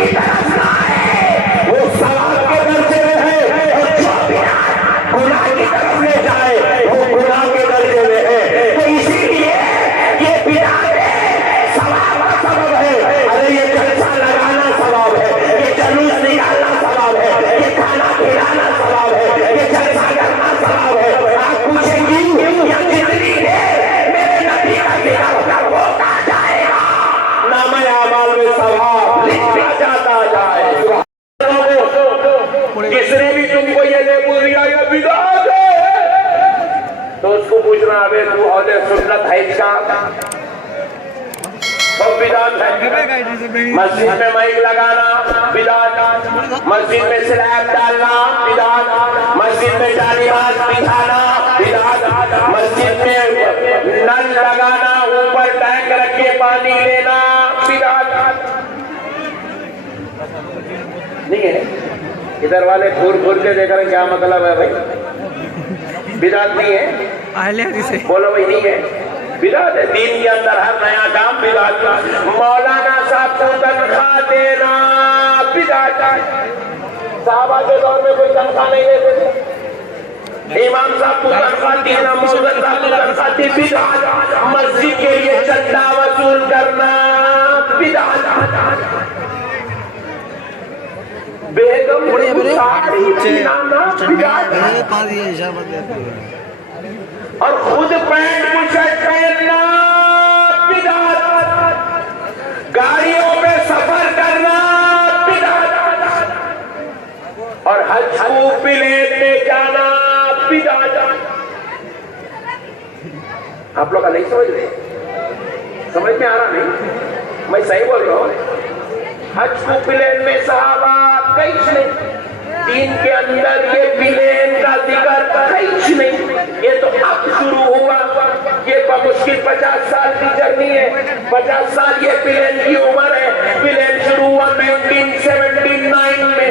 की तरफ ना आए वो सवाब के दर्जे में है, और जो बिदात गुनाह की तरफ ले जाए वो गुनाह के दर्जे में है। तो इसीलिए ये बिदात सवाब का सबब है। अरे ये जलसा लगाना सवाब है, ये जुलूस निकालना सवाब है, ये खाना खिलाना सवाब है, ये जलसा करना सवाब है। आप पूछेंगी या जितनी देर मेरे नबी का जिक्र होगा वो कहा जाएगा, नामे अमाल में सवाब लिखा जाता जाए। किसने भी तुमको ये लेबल दिया ये बिदात है तो उसको पूछना, अबे तू औले सुन्नत है इसका सब बिदात है। मस्जिद में माइक लगाना बिदात, मस्जिद में स्लैब डालना बिदात, मस्जिद में जालीबाज बिछाना बिदात, मस्जिद में नल लगाना, ऊपर टैंक रख के पानी लेना बिदात नहीं है। इधर वाले घूर घूर के देख रहे क्या मतलब है भाई, बिदात नहीं है, बोलो भाई नहीं है, बिदात है। दीन के अंदर हर नया काम बिदात। मौलाना साहब को तनख्वाह देना बिदात। साहबा के दौर में कोई तनख्वाह नहीं देते थे, इमाम साहब को तनख्वाह देना, मौलवी साहब को तनख्वाह दी बिदात। मस्जिद के लिए चंदा वसूल करना बिदात। बेगम साड़ी पहनाना बिदात। और खुद पैंट बुशर्ट पहनना बिदात। गाड़ियों में सफर करना बिदात। और हज को प्लेन में जाना बिदात। आप लोग नहीं समझ रहे, समझ में आ रहा नहीं, मैं सही बोल रहा हूँ। हज को प्लेन में सहाबा कहीं नहीं, दीन के अंदर ये प्लेन का जिक्र कहीं नहीं, ये तो अब शुरू हुआ। ये मुश्किल 50 साल की जर्नी है, 50 साल ये प्लेन की उम्र है। प्लेन शुरू हुआ 1979 में,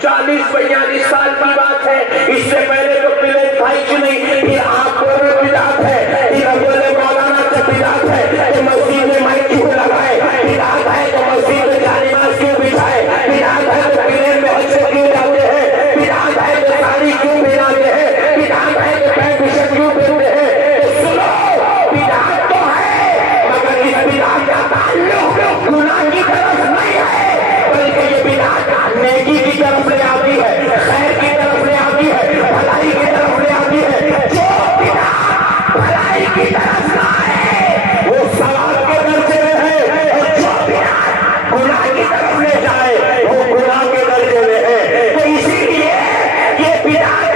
40-42 साल की बात है। इससे पहले तो प्लेन था ही नहीं। फिर आप बोले बिदात है, फिर अब बोले मौलाना से बिदात है, तो मस्जिद में माइक क्यों लगाए, बिदात है तो मस्जिद में जालीबाज क्यों बिछाए, बिदात है तो प्लेन में हज क्यों जाते हैं, बिदात है तो साड़ी क्यों पहनाते हैं, बिदात है तो पैंट बुशर्ट क्यों पहनते हैं। तो सुनो, बिदात तो है मगर इस बिदात का ताल्लुक गुनाह की तरफ नहीं है, बल्कि ये बिदात नेकी की तरफ ले आती है, खैर की तरफ ले आती है, भलाई की तरफ ले आती है। जो बिदात भलाई की तरफ ना आए वो सवाब के दर्जे में है, और जो बिदात गुनाह की तरफ ले जाए वो गुनाह के दर्जे में है। तो इसीलिए ये बिदात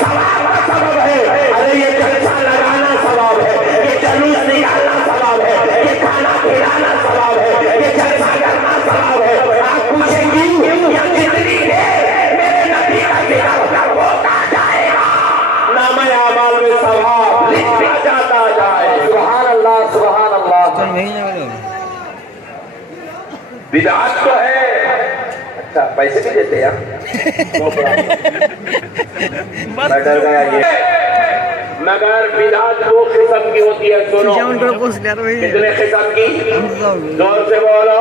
सवाब का सबब है। अरे ये जलसा लगाना सवाब है, ये जुलूस निकालना सवाब है, ये खाना खिलाना सवाब है, ये जलसा करना सवाब है। आप पूछेंगी या जितनी देर मेरे नबी का जिक्र होगा वो कहा जाएगा, नामे अमाल में सवाब लिखा जाता जाए। सुभान अल्लाह, सुभान अल्लाह। बिदात तो है, अच्छा पैसे भी देते यार मैं डर गया ये। मगर बिदात वो किस्म की होती है, सुनो कितने किस्म की, जोर से बोलो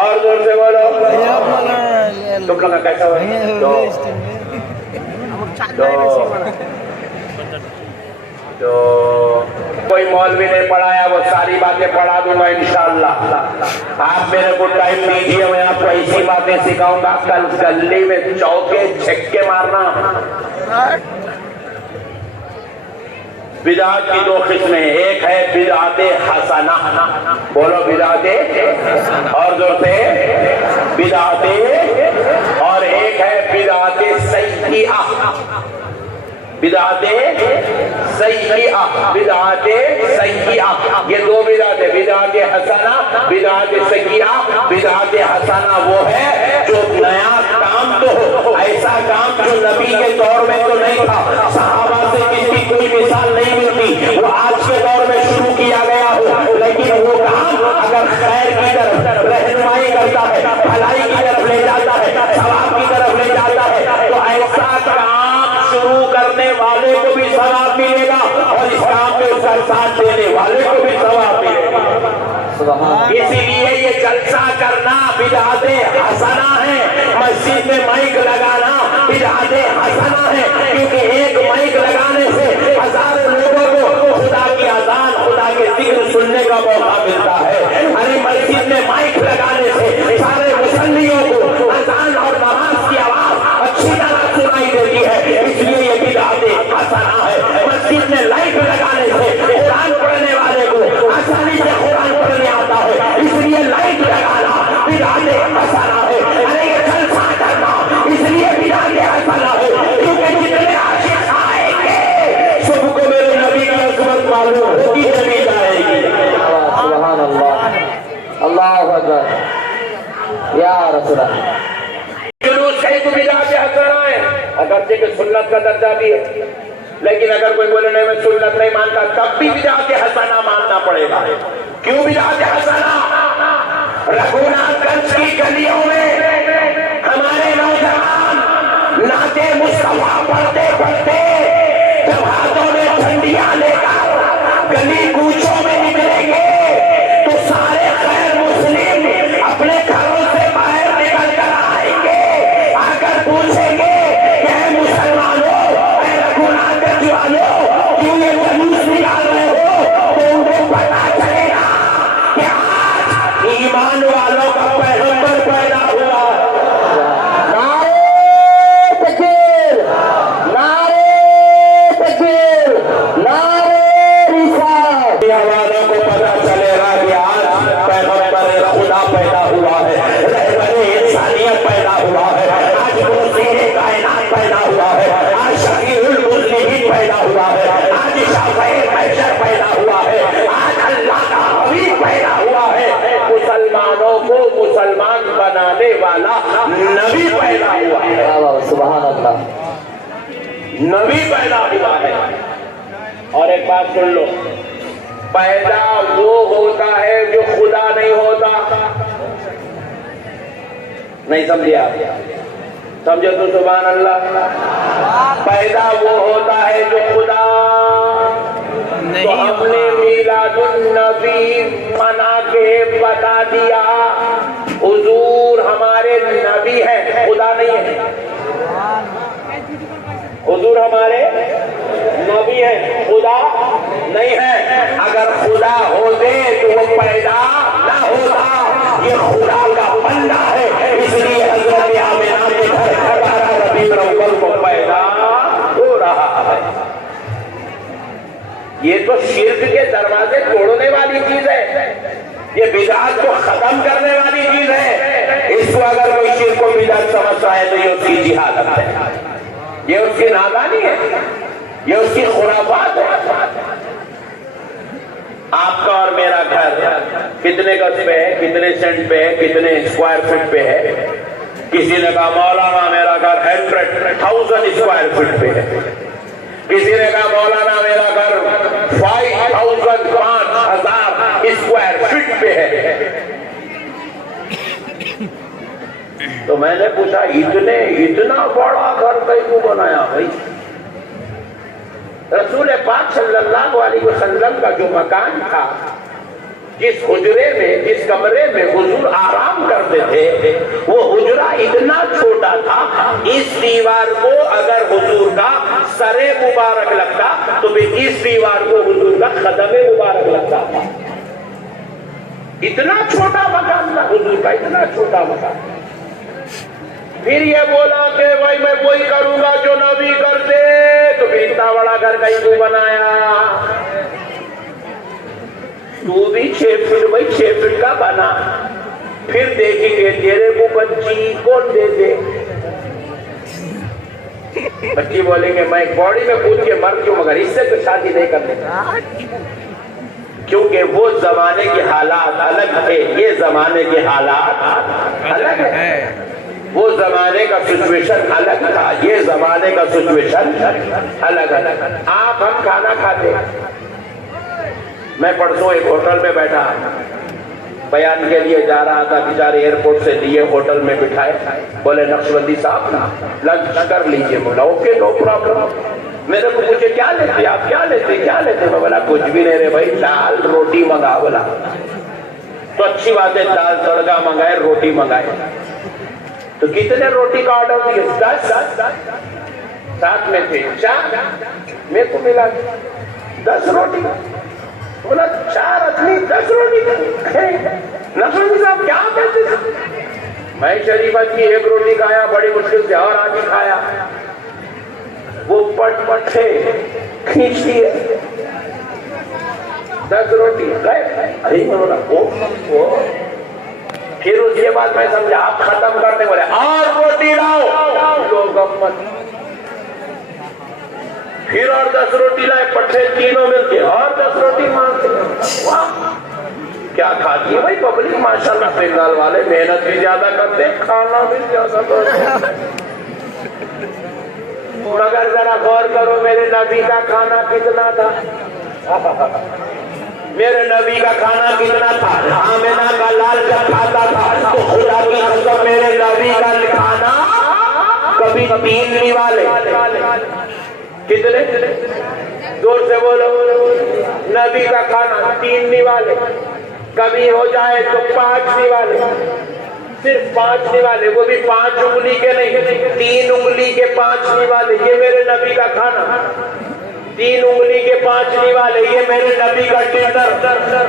और जोर से बोलो। तो कल कैसा तो कोई मौलवी ने पढ़ाया वो सारी बातें पढ़ा दूंगा इंशाअल्लाह। आप मेरे को टाइम दीजिए, मैं आपको ऐसी बातें सिखाऊंगा। कल गली में चौके छक्के मारना। बिदात की दो किस्में, एक है बिदाते हसना, बोलो बिदाते, और जोर से बिदाते, और एक है बिदाते सय्यिआ। बिदाते सय्यिआ, बिदाते सय्यिआ, ये दो बिदात है, बिदाते हसना, बिदाते सय्यिआ। बिदाते हसना वो है जो नया काम तो हो, ऐसा काम जो नबी के दौर में तो नहीं था, सहाबा से किसी कोई मिसाल नहीं मिलती, वो आज के दौर में शुरू किया गया हो, लेकिन वो काम अगर खैर की तरफ रहनुमाई करता है, भलाई की तरफ ले जाता है, सवाब की तरफ ले जाता है, तो ऐसा काम शुरू करने वाले को भी सवाब मिलेगा और इस काम में उसका साथ देने वाले को भी सवाब मिलेगा। इसीलिए ये जलसा करना बिदअते हसना है। मस्जिद में माइक लगाना बिदअते हसना है, क्योंकि एक माइक लगाने से हजारों लोगों को खुदा की अजान, खुदा के जिक्र सुनने का मौका मिलता है। अरे मस्जिद में माइक लगाने से सारे मुसल्लियों को अजान और नमाज की आवाज अच्छी तरह सुनाई देती है, इसलिए ये बिदअते हसना है। मस्जिद में लाइट लगाने से कुरान पढ़ने वाले को आसानी से कुरान पढ़ने आता है, इसलिए लाइट लगाना बिदअते हसना है। अरे ये जलसा करना इसलिए बिदअते हसना है, क्योंकि जितने आशिक आएंगे सबको मेरे नबी की अज़मत मालूम होगी, चली जाएगी। सुभान अल्लाह, अल्लाहु अकबर या रसूल अल्लाह। जुलूस कहीं को बिदअते हसना है, अगरचे कि सुन्नत का दर्जा भी है, लेकिन अगर कोई बोले नहीं मैं सुन्नत नहीं मानता, तब भी बिदअते हसना मानना पड़ेगा। क्यों बिदअते हसना? रघुनाथगंज की गलियों में हमारे नौजवान नाते मुस्तफा पढ़ते पढ़ते जब हाथों में झंडियां लेकर गली कूचों में निकलेंगे तो सारे गैर मुस्लिम अपने घरों से बाहर निकल कर आएंगे, आकर पूछेंगे कि मुसलमानों, रघुनाथगंज वालों, क्यों ये जुलूस निकाल रहे हो? तो उनको पता चलेगा कि आज ईमान वालों का पैगंबर पैदा हुआ। नारे तकबीर, नारे तकबीर, नारे रिसालत। वालों को पता चलेगा कि आज पैगंबर खुदा पैदा हुआ है, रहबरे इंसानियत पैदा हुआ है, आज मुर्शिद कायनात पैदा हुआ है, आज शफीउल मुज़निबीन पैदा हुआ है, आज शाफ़िए महशर पैदा हुआ है, आज अल्लाह का हबीब पैदा हुआ है। मुसलमानों को मुसलमान बनाने वाला नबी पैदा हुआ है, सुभान अल्लाह, नबी पैदा हुआ है। और एक बात सुन लो, पैदा वो होता है जो खुदा नहीं होता। नहीं समझे आप? समझो तो सुभान अल्लाह। पैदा वो होता है जो खुदा नहीं। तो हमने मीलादुन नबी मना के बता दिया, हुजूर हमारे नबी है, खुदा नहीं है। हुजूर हमारे नबी है, खुदा नहीं है। अगर खुदा होते तो वो पैदा ना होता, ये खुदा का बंदा है, इसलिए हज़रत आमिना के घर 11 रबीउल अव्वल को पैदा हो रहा है। ये तो शिर्क के दरवाजे तोड़ने वाली चीज है, ये बिदअत को खत्म करने वाली चीज है। इसको अगर कोई शिर्क को बिदअत समझता है तो ये उसकी जिहालत है, ये उसकी नादानी है, ये उसकी खुराफात है। आपका और मेरा घर कितने गज पे है, कितने सेंट पे है, कितने स्क्वायर फीट पे है? किसी ने कहा मौलाना मेरा घर 100,000 स्क्वायर फीट पे है, किसी ने कहा मौलाना मेरा घर 5,000 स्क्वायर फीट पे है। तो मैंने पूछा इतना बड़ा घर कहीं को बनाया भाई? रसूल पाक सल्लल्लाहु अलैहि वसल्लम का जो मकान था, जिस हुजरे में, जिस कमरे में हुजूर आराम करते थे, वो हुजरा इतना छोटा था, इस दीवार को अगर हुजूर का सरे मुबारक लगता तो फिर इस दीवार को हुजूर का कदमे मुबारक लगता था। इतना छोटा मकान था हुजूर का, इतना छोटा मकान। फिर ये बोला कि भाई मैं वही करूंगा जो नबी करते, तो फिर इतना बड़ा घर कहीं को बनाया? तू भी 6 फीट भाई 6 फीट का बना, फिर देखेंगे तेरे को बच्ची कौन दे दे। बच्ची बोलेंगे मैं बॉडी में कूद के मर क्यों, मगर इससे तो शादी नहीं करने का, क्योंकि वो जमाने के हालात अलग थे, ये जमाने के हालात अलग है। वो जमाने का सिचुएशन अलग था, ये जमाने का सिचुएशन अलग अलग। आप हम खाना खाते, मैं परसों एक होटल में बैठा, बयान के लिए जा रहा था, बेचारे एयरपोर्ट से लिए होटल में बिठाए, बोले नक्शबंदी साहब लंच कर लीजिए। बोला ओके नो प्रॉब्लम। मेरे को पूछे क्या लेते आप, क्या लेते क्या लेते? मैं बोला कुछ भी नहीं रे भाई, दाल रोटी मंगा। बोला तो अच्छी बात है, दाल तड़का मंगाए, रोटी मंगाए। तो कितने रोटी का ऑर्डर दिए? 10। साथ में थे 4, मेरे को मिला 10 रोटी। बोला 4 आदमी 10 रोटी नसरुद्दीन साहब क्या कहते थे? मैं शरीफ आदमी 1 रोटी खाया, बड़ी मुश्किल से, और आदमी खाया। वो पट से खींच दिए 10 रोटी गए। अरे बोला ओ। फिर उसके बाद मैं समझा, आप खत्म करते बोले और रोटी लाओ, लोग गम्मत। फिर और 10 रोटी लाए, पट्टे तीनों मिलके और 10 रोटी मांगते। वाह, क्या खाती है भाई पब्लिक माशाल्लाह। बंगाल वाले मेहनत भी ज्यादा करते, खाना भी ज्यादा करते। मगर जरा गौर करो, मेरे नबी का खाना कितना था? मेरे नबी का खाना कितना था? आमिना का लाल जब खाता था तो खुदा की कसम मेरे नबी का खाना कभी 3 निवाले। कितने? जोर से बोलो। नबी का खाना 3 निवाले, कभी हो जाए तो 5 निवाले, सिर्फ 5 निवाले, वो भी 5 उंगली के नहीं, 3 उंगली के 5 निवाले। ये मेरे नबी का खाना। 3 उंगली के 5 निवाले, ये मेरे नबी का डिनर।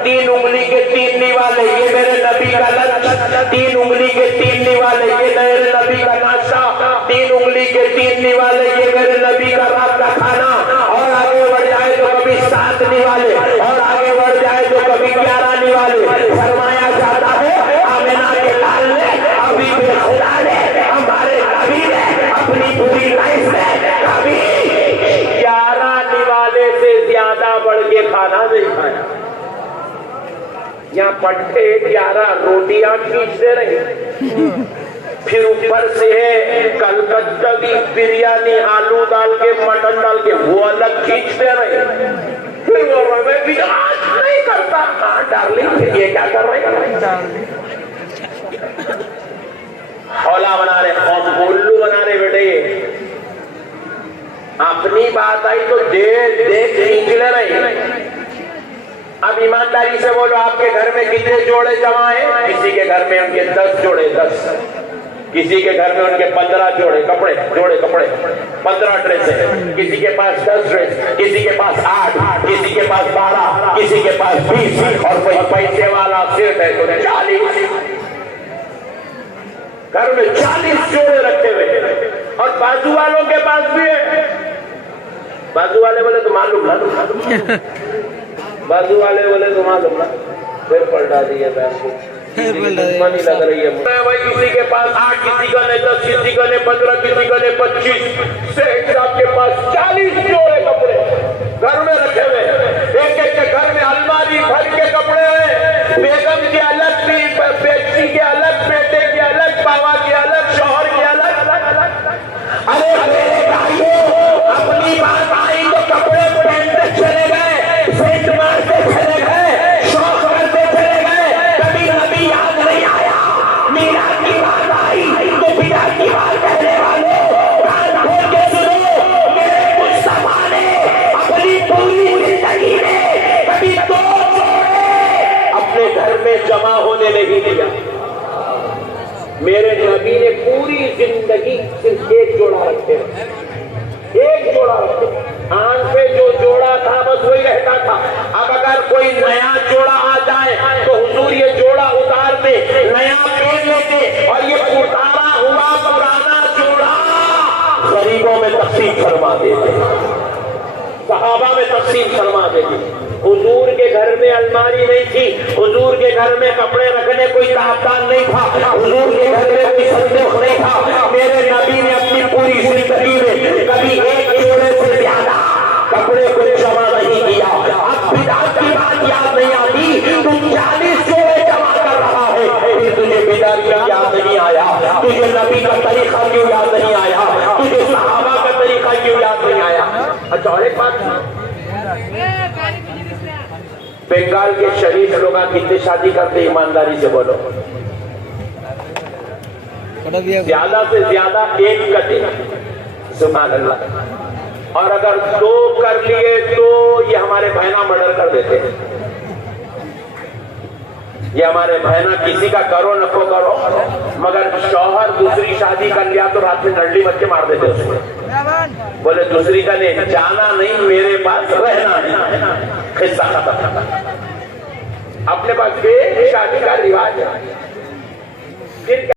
3 उंगली के 3 निवाले, ये मेरे नबी का लंच। 3 उंगली के 3 निवाले, ये मेरे नबी का नाश्ता। 3 उंगली के 3 निवाले, ये मेरे नबी का रात का खाना। और आगे बढ़ जाए तो कभी 7 निवाले, और आगे बढ़ जाए तो कभी 11 निवाले। फरमाया जाता है आमिना के लाल ने, अभी भी खुदा ने, हमारे नबी ने अपनी पूरी लाइफ में कभी 11 निवाले से ज्यादा बढ़ के खाना नहीं खाया। यहाँ पट्टे 11 रोटियां खींचते रहे। फिर ऊपर से है कलकत्तवी बिरयानी, आलू डाल के, मटन डाल के, वो अलग खींचते रहे। फिर वो मैं भी आज नहीं करता। हाँ डार्लिंग, ये क्या कर रहे हैं? हौला बना रहे, उल्लू बना रहे बेटे। ये अपनी बात आई तो देख खींच ले रहे। अब ईमानदारी से बोलो, आपके घर में कितने जोड़े जमा है? किसी के घर में उनके 10 जोड़े, 10। किसी के घर में उनके 15 जोड़े कपड़े, 15 ड्रेस है। किसी के पास 10 ड्रेस, किसी के पास 8, किसी के पास 12, किसी के पास 20, और कोई पैसे वाला सिर्फ है तो 40। घर में 40 जोड़े रखे हुए। और बाजू वालों के पास भी है। बाजू वाले बोले तो मालूम ना, बाजू वाले बोले तो मालूम ना, फिर पलटा दिए दुश्मनी लग रही है भाई। किसी के पास 8, किसी का ने 10, किसी का ने 15, किसी का ने 25, सेठ साहब के पास 40 जोड़े कपड़े घर में रखे हुए। एक के घर में अलमारी भर के कपड़े हैं। बेगम के अलग, बेटी के अलग, बेटे के अलग, बाबा के अलग, शौहर के अलग। अरे मेरे भाइयों, अपनी बात आई तो कपड़े पहनते चले गए, सेंट मारते चले गए, शौक करते चले गए। कभी नबी याद नहीं आया। मीरा की बात आई तो पिता की बात कहने वालों, कान खोल के सुनो। मेरे कुछ ज़माने अपनी पूरी जिंदगी में कभी 2 जोड़े अपने घर में जमा होने नहीं दिया। मेरे नबी ने पूरी जिंदगी सिर्फ 1 जोड़ा रखे, 1 जोड़ा रखे। आंख पे जो जोड़ा था बस वही रहता था। अब अगर कोई नया जोड़ा आ जाए तो हुजूर ये जोड़ा उतार दे, नया पहन लेते, और ये उतारा हुआ पुराना जोड़ा गरीबों में तकसीम फरमा देते, सहाबा में तकसीम फरमा देते। हुजूर के घर में अलमारी नहीं थी, हुजूर के घर में कपड़े रखने कोई ताबदान नहीं था, हुजूर के घर में कोई संदूक नहीं था। मेरे नबी ने अपनी पूरी जिंदगी में कभी 1 जोड़े से ज्यादा कपड़े को जमा नहीं किया। अब बिदात की बात याद नहीं आती, तुम 40 जोड़े जमा कर रहा है, फिर तुझे बिदात का याद नहीं आया? तुझे नबी का तरीका क्यों याद नहीं आया? तुझे सहाबा का तरीका क्यों याद नहीं आया? अच्छा, और एक बात, बंगाल के शरीफ लोग कितने शादी करते? ईमानदारी से बोलो। ज्यादा से ज्यादा 1 करते। सुभान अल्लाह। और अगर 2 कर लिए तो ये हमारे बहना मर्डर कर देते हैं। ये हमारे बहना किसी का करो नको करो, मगर शौहर दूसरी शादी कर लिया तो रात में नडली मत के मार देते उसको। बोले दूसरी का नहीं, जाना नहीं, मेरे पास रहना नहीं, किस्सा खत्म। अपने पास शादी का रिवाज है। फिर